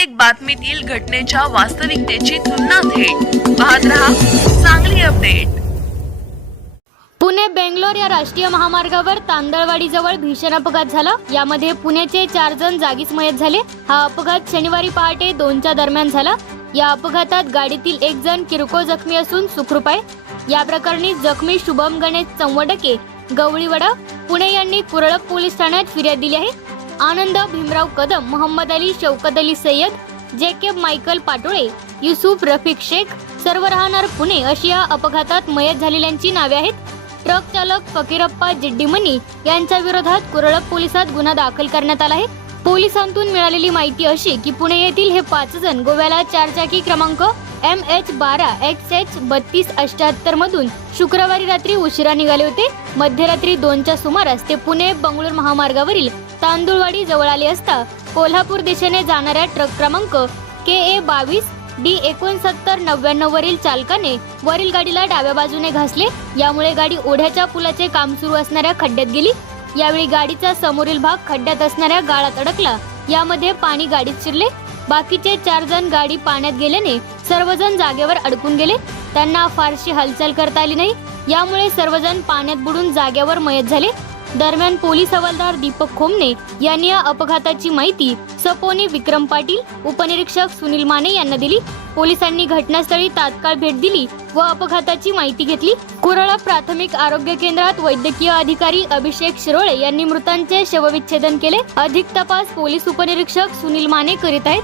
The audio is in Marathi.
प्रत्येक बातमीतील घटनेच्या वास्तविकतेची तुलना थेट. पाहत रहा चांगली अपडेट. पुणे बेंगलोर या राष्ट्रीय महामार्गावर तांदळवाडीजवळ भीषण अपघात झाला. यामध्ये पुण्याचे चार जण जागीच मयत झाले. हा अपघात शनिवारी पहाटे दोनच्या दरम्यान झाला. या अपघातात गाडीतील एक जण किरकोळ जखमी असून सुखरूप आहे या प्रकरणी जखमी शुभम गणेश चौवडके गवळीवडा पुणे यांनी कुरळप पोलीस ठाण्यात फिर्याद दिली आहे. आनंद भीमराव कदम मोहम्मद अली शौकत अली सय्यद जेकेब मायकल पाटोळे युसुफ रफिक शेख सर्व राहणार पुणे अशी या अपघातात मयत झालेल्यांची नावे आहेत. ट्रक चालक फकीरप्पा जिड्डीमनी यांच्या विरोधात कुरळप पोलिसात गुन्हा दाखल करण्यात आला आहे. पोलिसांतून मिळालेली माहिती अशी की पुणे येथील हे पाच जण गोव्याला चारचाकी क्रमांक एम एच बारा एक्स एच बत्तीस अष्ट्याहत्तर मधून शुक्रवारी रात्री उशिरा निघाले होते. मध्यरात्री दोनच्या सुमारास ते पुणे बंगळूर महामार्गावरील तांदुळवाडी जवळ आली असता कोल्हापूर दिशेने जाणाऱ्या ट्रक क्रमांक के ए बावीस डी एकोणसत्तर नव्याण्णव वरील चालकाने वरील गाडीला डाव्या बाजूने घासले. यामुळे गाडी ओढ्याच्या पुलाचे काम सुरू असणाऱ्या खड्ड्यात गेली. यावेळी गाडीचा समोरील भाग खड्ड्यात असणाऱ्या गाळात अडकला. यामध्ये पाणी गाडीत शिरले. बाकीचे चार जण गाडी पाण्यात गेल्याने सर्वजण जागेवर अडकून गेले. त्यांना फारशी हालचाल करता आली नाही. यामुळे सर्वजण पाण्यात बुडून जागेवर मयत झाले. दरम्यान पोलीस हवालदार दीपक खोमने यांनी या अपघाताची माहिती सपोनी विक्रम पाटील उपनिरीक्षक सुनील माने यांना दिली. पोलिसांनी घटनास्थळी तात्काळ भेट दिली व अपघाताची माहिती घेतली. कुरळा प्राथमिक आरोग्य केंद्रात वैद्यकीय अधिकारी अभिषेक शिरोळे यांनी मृतांचे शवविच्छेदन केले. अधिक तपास पोलीस उपनिरीक्षक सुनील माने करीत आहेत.